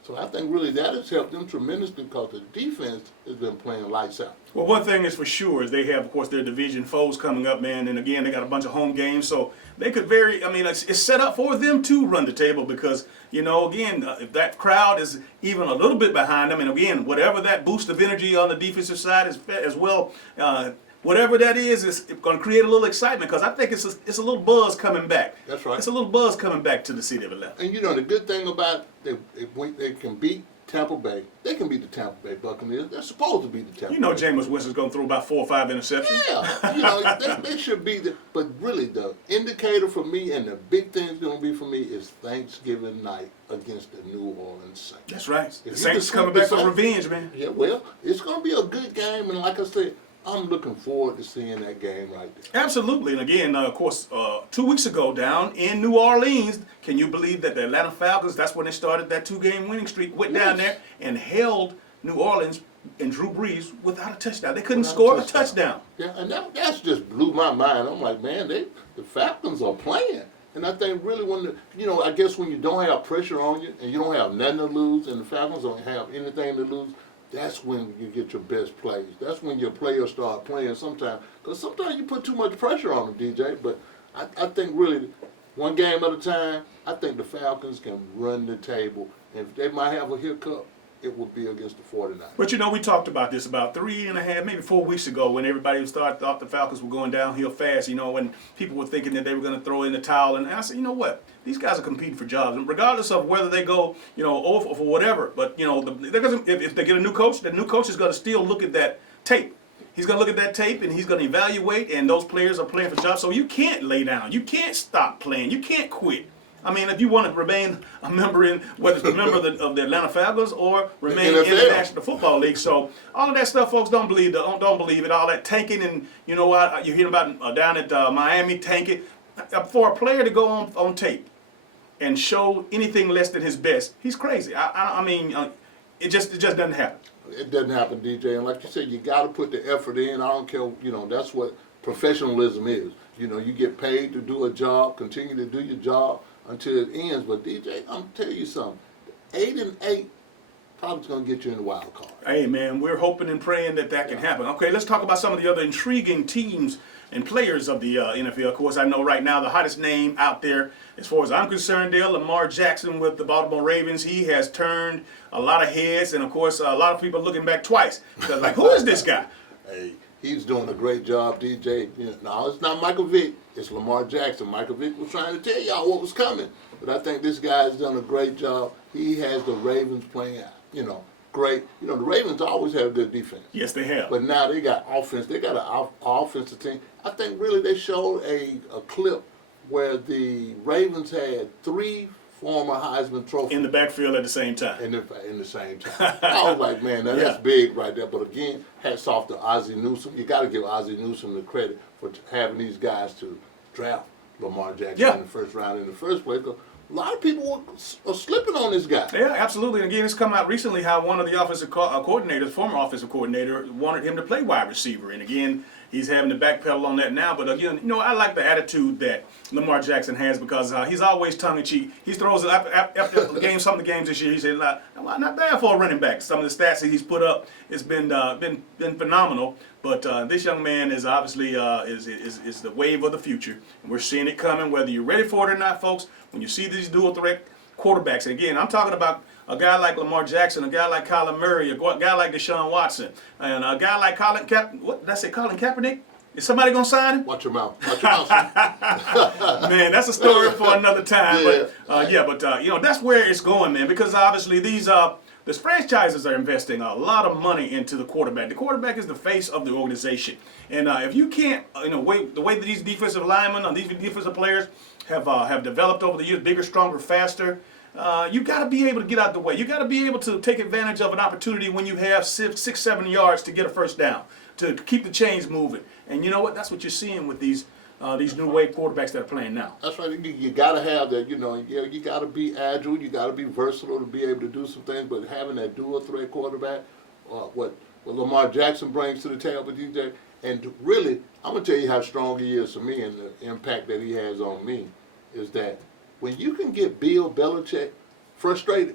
So I think really that has helped them tremendously, because the defense has been playing lights out. Well, one thing is for sure is they have, of course, their division foes coming up, man. And again, they got a bunch of home games, so they could it's set up for them to run the table, because, if that crowd is even a little bit behind them, and again, whatever that boost of energy on the defensive side is as well, whatever that is going to create a little excitement, because I think it's a little buzz coming back. That's right. It's a little buzz coming back to the city of Atlanta. And the good thing about they can beat Tampa Bay. They can beat the Tampa Bay Buccaneers. They're supposed to beat the Tampa Bay. Jameis Winston's going to throw about 4 or 5 interceptions. Yeah, they should be the. But really, the indicator for me, and the big thing is going to be for me, is Thanksgiving night against the New Orleans Saints. That's right. If The Saints coming back for revenge, man. Yeah, well, it's going to be a good game, and like I said, I'm looking forward to seeing that game right there. Absolutely. And again, of course, 2 weeks ago down in New Orleans, can you believe that the Atlanta Falcons, that's when they started that 2-game winning streak, went down there and held New Orleans and Drew Brees without a touchdown. They couldn't score a touchdown. Yeah, and that's just blew my mind. I'm like, man, the Falcons are playing. And I think really when I guess when you don't have pressure on you and you don't have nothing to lose, and the Falcons don't have anything to lose, that's when you get your best plays. That's when your players start playing sometimes. Because sometimes you put too much pressure on them, DJ. But I think really, one game at a time, I think the Falcons can run the table. And if they might have a hiccup, it will be against the 49ers. But we talked about this about 3.5, maybe 4 weeks ago, when everybody thought the Falcons were going downhill fast, when people were thinking that they were going to throw in the towel. And I said, what? These guys are competing for jobs, and regardless of whether they go, over for whatever. But if they get a new coach, the new coach is going to still look at that tape. He's going to look at that tape, and he's going to evaluate. And those players are playing for jobs, so you can't lay down. You can't stop playing. You can't quit. I mean, if you want to remain a member in, whether it's a member of the Atlanta Falcons or remain in the NFL. National Football League. So all of that stuff, folks, don't believe it. All that tanking, and you know what you hear about down at Miami tanking. For a player to go on tape and show anything less than his best, he's crazy. I mean, it just doesn't happen. It doesn't happen, DJ. And like you said, you got to put the effort in. I don't care, that's what professionalism is. You get paid to do a job, continue to do your job until it ends. But DJ, I'm gonna tell you something. 8-8 probably going to get you in the wild card. Hey, man, we're hoping and praying that can happen. Okay, let's talk about some of the other intriguing teams and players of the NFL. Of course, I know right now the hottest name out there, as far as I'm concerned, Dale, Lamar Jackson with the Baltimore Ravens. He has turned a lot of heads, and of course, a lot of people are looking back twice. Because, like, who is this guy? Hey, he's doing a great job, DJ. No, it's not Michael Vick. It's Lamar Jackson. Michael Vick was trying to tell y'all what was coming. But I think this guy has done a great job. He has the Ravens playing out, great. The Ravens always have a good defense. Yes, they have. But now they got offense. They got an offensive team. I think really they showed a clip where the Ravens had 3 former Heisman trophies in the backfield at the same time. In the same time. I was like, man, that's big right there. But again, hats off to Ozzie Newsome. You got to give Ozzie Newsome the credit for having these guys to draft Lamar Jackson in the first round in the first place. A lot of people are slipping on this guy. Yeah, absolutely. And again, it's come out recently how one of the offensive coordinators, former offensive coordinator, wanted him to play wide receiver. And again, he's having to backpedal on that now. But again, I like the attitude that Lamar Jackson has because he's always tongue-in-cheek. He throws it after the game, some of the games this year. He said, not bad for a running back. Some of the stats that he's put up, it's been phenomenal. But this young man is obviously is the wave of the future. And we're seeing it coming, whether you're ready for it or not, folks. When you see these dual threat quarterbacks, and again, I'm talking about a guy like Lamar Jackson, a guy like Kyler Murray, a guy like Deshaun Watson, and a guy like Colin Kaepernick. Is somebody gonna sign him? Watch your mouth. Watch your mouth. Man, that's a story for another time. But that's where it's going, man. Because obviously these franchises are investing a lot of money into the quarterback. The quarterback is the face of the organization, and if you can't, the way that these defensive linemen or these defensive players have developed over the years, bigger, stronger, faster. You got to be able to get out the way. You got to be able to take advantage of an opportunity when you have 6-7 yards to get a first down, to keep the chains moving. And you know what? That's what you're seeing with these new wave quarterbacks that are playing now. That's right. You got to have that. You got to be agile. You got to be versatile to be able to do some things. But having that dual threat quarterback, what Lamar Jackson brings to the table, DJ, and really, I'm gonna tell you how strong he is for me and the impact that he has on me is that when you can get Bill Belichick frustrated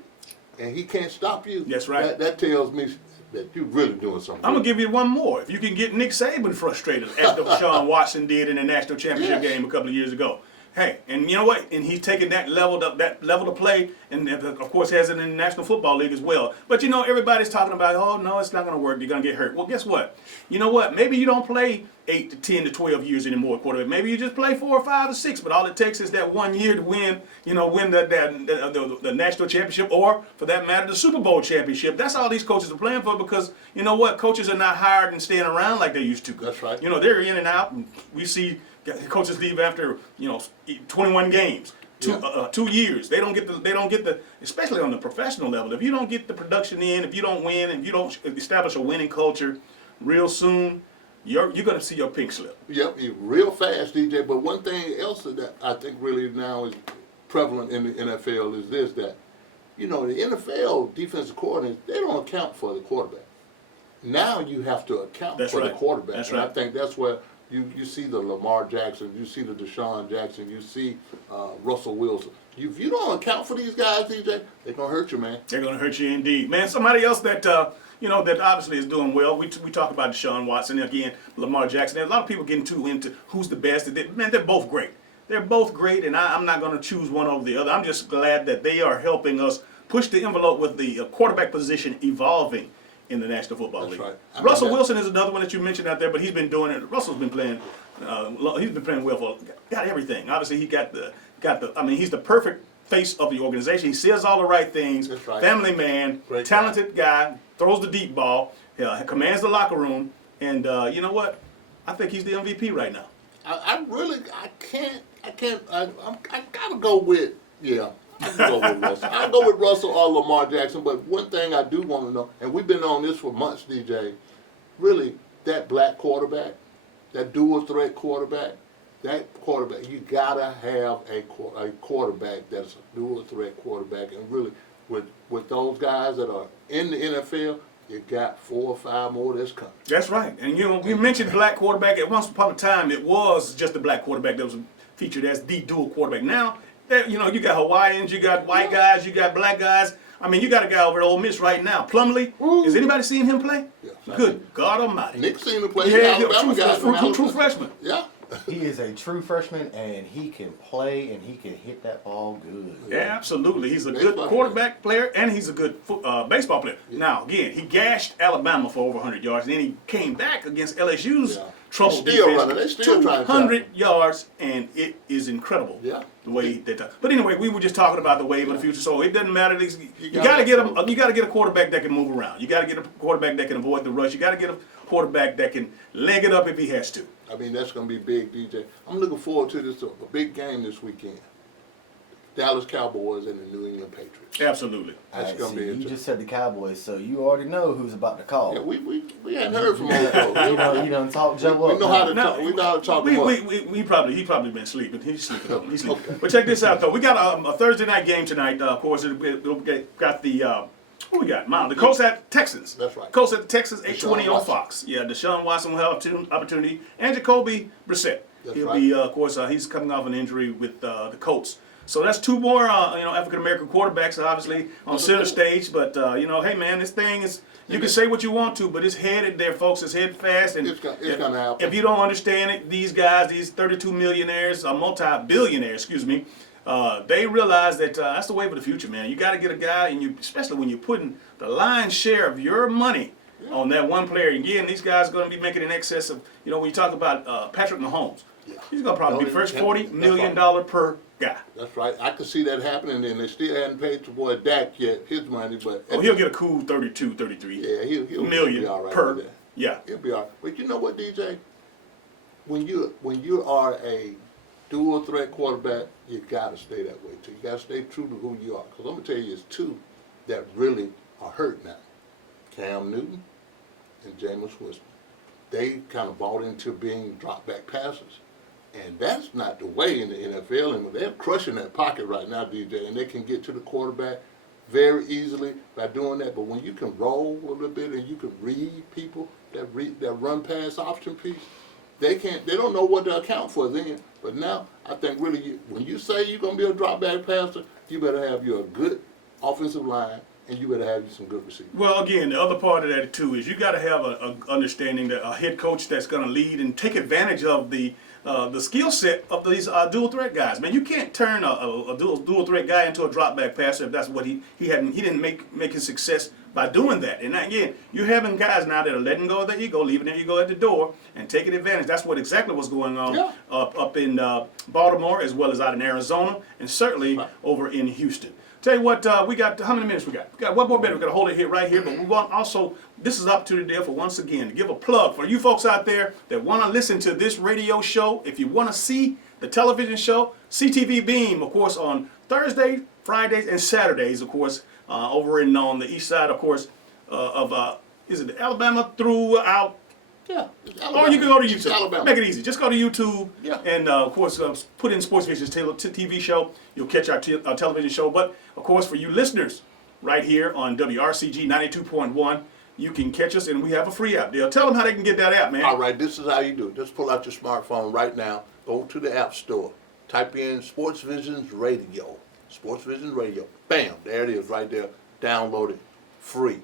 and he can't stop you, that's right. That tells me that you're really doing something. I'm going to give you one more. If you can get Nick Saban frustrated, as Deshaun Watson did in the national championship game a couple of years ago. Hey, and you know what? And he's taken that level to play, and of course has it in the National Football League as well. But everybody's talking about, oh no, it's not going to work. You're going to get hurt. Well, guess what? You know what? Maybe you don't play 8 to 10 to 12 years anymore, quarterback. Maybe you just play 4 or 5 or 6. But all it takes is that 1 year to win the national championship, or for that matter, the Super Bowl championship. That's all these coaches are playing for, because you know what? Coaches are not hired and staying around like they used to. That's right. They're in and out. And we see coaches leave after 21 games, 2 years. They don't get the especially on the professional level. If you don't get the production in, if you don't win, if you don't establish a winning culture, real soon you're going to see your pink slip. Yep, real fast, DJ. But one thing else that I think really now is prevalent in the NFL is this: that the NFL defensive coordinators, they don't account for the quarterback. Now you have to account for the quarterback. That's and right. I think that's where you see the Lamar Jackson, you see the Deshaun Jackson, you see Russell Wilson. If you don't account for these guys, DJ, they're going to hurt you, man. They're going to hurt you indeed. Man, somebody else that, that obviously is doing well, we talk about Deshaun Watson, again, Lamar Jackson. There's a lot of people getting too into who's the best. Man, they're both great. They're both great, and I'm not going to choose one over the other. I'm just glad that they are helping us push the envelope with the quarterback position evolving in the National Football League. Right. Russell Wilson is another one that you mentioned out there, but he's been doing it. Russell's been playing. He's been playing well for. Got everything. Obviously, he got the. I mean, he's the perfect face of the organization. He says all the right things. That's right. Family man, Great talented guy, throws the deep ball, commands the locker room, and you know what? I think he's the MVP right now. I gotta go with Yeah, I'll go with Russell. I'll go with Russell or Lamar Jackson. But one thing I do want to know, and we've been on this for months, DJ, really, that black quarterback, that dual threat quarterback, you gotta have a quarterback that's a dual threat quarterback. And really, with those guys that are in the NFL, you got 4 or 5 more that's coming. That's right. And you know, we mentioned black quarterback. At once upon a time, it was just the black quarterback that was featured as the dual quarterback. Now, you know, you got Hawaiians, you got white guys, you got black guys. I mean, you got a guy over at Ole Miss right now, Plumlee. Is anybody seeing him play? Yes, Good God Almighty. Nick seen him play. Yeah, Alabama guy from Alabama. true freshman. Yeah. He is a true freshman, and he can play, and he can hit that ball good. Yeah, absolutely. He's a Baseball good quarterback player, and he's a good baseball player. Now, again, he gashed Alabama for over 100 yards, and then he came back against LSU's trouble They're still defense. running. They're still trying to 200 yards, and it is incredible. Yeah. The way they did. But anyway, we were just talking about the wave of the future, so it doesn't matter. You got to get him. You got to get a quarterback that can move around. You got to get a quarterback that can avoid the rush. You got to get a quarterback that can leg it up if he has to. I mean, that's going to be big, DJ. I'm looking forward to this, a big game this weekend. Dallas Cowboys and the New England Patriots. Absolutely. That's going to be You interesting. just said the Cowboys, so you already know who's about to call. Yeah, we hadn't heard from old folks. You done talk Joe up. We know how to talk. We know how to talk him up. He probably been sleeping. He's sleeping. He's sleeping. But check this out though. We got a Thursday night game tonight. Of course, got the who we got? The Colts at Texans. That's right. Colts at the Texans, 8:20 on Watson. Fox. Yeah, Deshaun Watson will have an opportunity, and Jacoby Brissett. That's He'll right. be, of course, he's coming off an injury with the Colts. So that's 2 more, African American quarterbacks, obviously on center stage. But hey man, this thing is. You can say what you want to, but it's headed there, folks. It's headed fast, and It's gonna happen. if you don't understand it, these guys, these 32 millionaires, multi-billionaires, they realize that that's the wave of the future, man. You got to get a guy, and especially when you're putting the lion's share of your money on that one player. Again, these guys are going to be making in excess of, when you talk about Patrick Mahomes, he's going to probably be the first $40 million per guy. That's right. I could see that happening, and they still hadn't paid the boy Dak yet his money, but He'll get a cool 32, 33 he'll million be all right per. with that. Yeah. He'll be all right. But you know what, DJ? When you are a dual threat quarterback, you gotta stay that way too. You gotta stay true to who you are. Because I'm gonna tell you, it's 2 that really are hurt now: Cam Newton and Jameis Winston. They kind of bought into being drop back passers, and that's not the way in the NFL. And they're crushing that pocket right now, DJ, and they can get to the quarterback very easily by doing that. But when you can roll a little bit and you can read people that run pass option piece, they don't know what to account for then. But now I think really when you say you're gonna be a drop back passer, you better have you a good offensive line and you better have you some good receivers. Well, again, the other part of that too is you got to have a understanding that a head coach that's going to lead and take advantage of the skill set of these dual threat guys. Man, you can't turn a dual threat guy into a drop back passer if that's what he didn't make his success by doing that. And again, you're having guys now that are letting go of their ego, leaving their ego at the door, and taking advantage. That's exactly what's going on up in Baltimore, as well as out in Arizona, and certainly over in Houston. Tell you what, we got, how many minutes we got? We got one more minute. We're going to hold it here right here, but we want also, this is an opportunity there for once again to give a plug for you folks out there that want to listen to this radio show. If you want to see the television show, CTV Beam, of course, on Thursday, Fridays, and Saturdays, of course, over on the east side, of course, is it Alabama throughout? Yeah. Or you can go to It's YouTube. Alabama. Make it easy. Just go to YouTube Yeah. and, of course, put in Sports Vision's TV show. You'll catch our television show. But, of course, for you listeners right here on WRCG 92.1, you can catch us, and we have a free app. Tell them how they can get that app, man. All right, this is how you do it. Just pull out your smartphone right now. Go to the App Store. Type in Sports Vision's Radio. Sports Vision Radio. Bam, there it is right there. Download it. Free.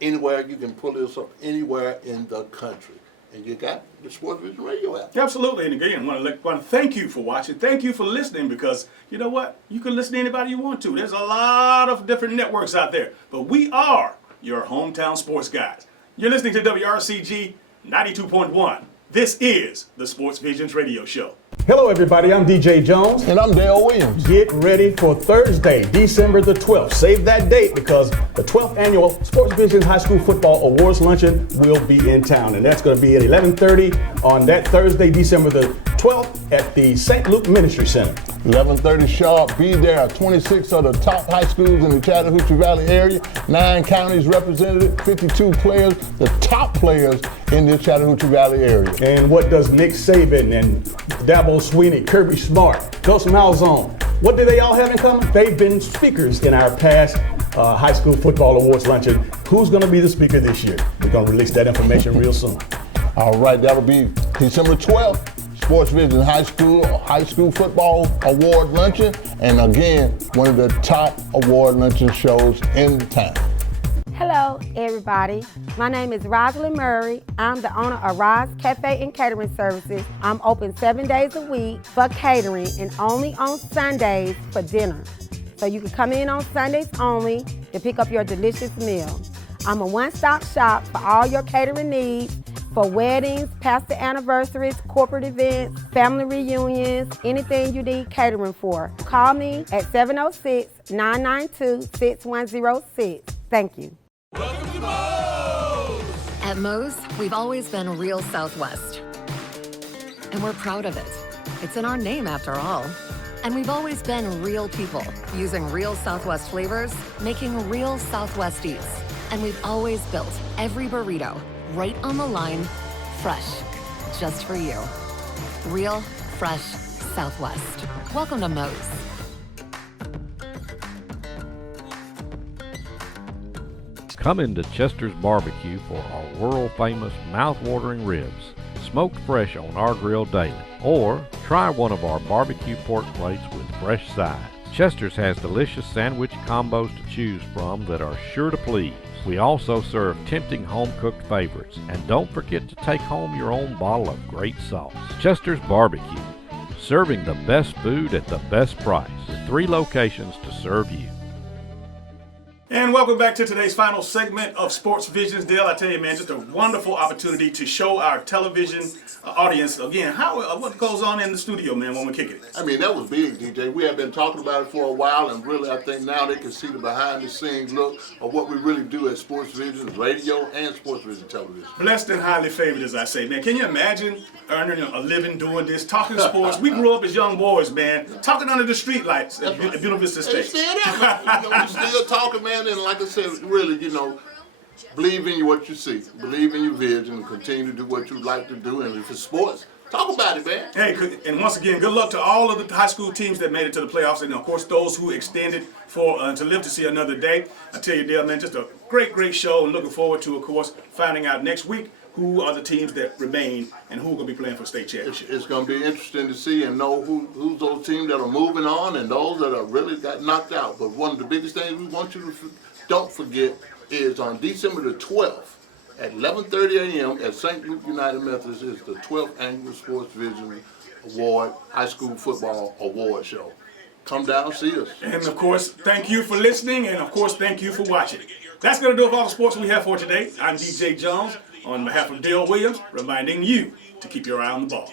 Anywhere you can pull this up anywhere in the country. And you got the Sports Vision Radio app. Absolutely. And again, I want to thank you for watching. Thank you for listening, because you know what? You can listen to anybody you want to. There's a lot of different networks out there. But we are your hometown sports guys. You're listening to WRCG 92.1. This is the Sports Visions Radio Show. Hello, everybody. I'm DJ Jones. And I'm Dale Williams. Get ready for Thursday, December the 12th. Save that date, because the 12th annual Sports Vision High School Football Awards Luncheon will be in town. And that's going to be at 11:30 on that Thursday, December the 12th at the St. Luke Ministry Center. 11:30 sharp, be there. 26 of the top high schools in the Chattahoochee Valley area, 9 counties represented, 52 players, the top players in the Chattahoochee Valley area. And what does Nick Saban and Dabo Swinney, Kirby Smart, Coach Malzahn, what do they all have in common? They've been speakers in our past high school football awards luncheon. Who's going to be the speaker this year? We're going to release that information real soon. All right, that'll be December 12th, Sports Vision High School Football Award Luncheon, and again, one of the top award luncheon shows in town. Hello, everybody. My name is Rosalind Murray. I'm the owner of Roz Cafe and Catering Services. I'm open 7 days a week for catering and only on Sundays for dinner. So you can come in on Sundays only to pick up your delicious meal. I'm a one-stop shop for all your catering needs for weddings, pastor anniversaries, corporate events, family reunions, anything you need catering for. Call me at 706-992-6106. Thank you. At Moe's, we've always been real Southwest. And we're proud of it. It's in our name after all. And we've always been real people, using real Southwest flavors, making real Southwest eats. And we've always built every burrito right on the line, fresh, just for you. Real, fresh Southwest. Welcome to Moe's. Come into Chester's Barbecue for our world-famous mouth-watering ribs, smoked fresh on our grill daily. Or try one of our barbecue pork plates with fresh sides. Chester's has delicious sandwich combos to choose from that are sure to please. We also serve tempting home-cooked favorites. And don't forget to take home your own bottle of great sauce. Chester's Barbecue, serving the best food at the best price, with 3 locations to serve you. And welcome back to today's final segment of Sports Visions. Dale, I tell you, man, just a wonderful opportunity to show our television audience, again, what goes on in the studio, man, when we kick it. I mean, that was big, DJ. We have been talking about it for a while, and really, I think now they can see the behind-the-scenes look of what we really do at Sports Vision Radio and Sports Vision Television. Blessed and highly favored, as I say, man. Can you imagine earning a living doing this, talking sports? We grew up as young boys, man, talking under the street lights at Buena Vista State. Still we're still talking, man, and like I said, really, believe in what you see, believe in your vision, and continue to do what you like to do. And if it's sports, talk about it, man. Hey, and once again, good luck to all of the high school teams that made it to the playoffs, and of course those who extended to live to see another day. I tell you, Dale, man, just a great show, and looking forward to, of course, finding out next week who are the teams that remain and who are going to be playing for state championship. It's going to be interesting to see and know who's those teams that are moving on and those that are really got knocked out. But one of the biggest things we want you to don't forget is on December the 12th at 11:30 a.m. at St. Luke United Methodist is the 12th Annual Sports Vision Award High School Football Award Show. Come down and see us. And of course, thank you for listening, and of course, thank you for watching. That's going to do it for all the sports we have for today. I'm DJ Jones, on behalf of Dale Williams, reminding you to keep your eye on the ball.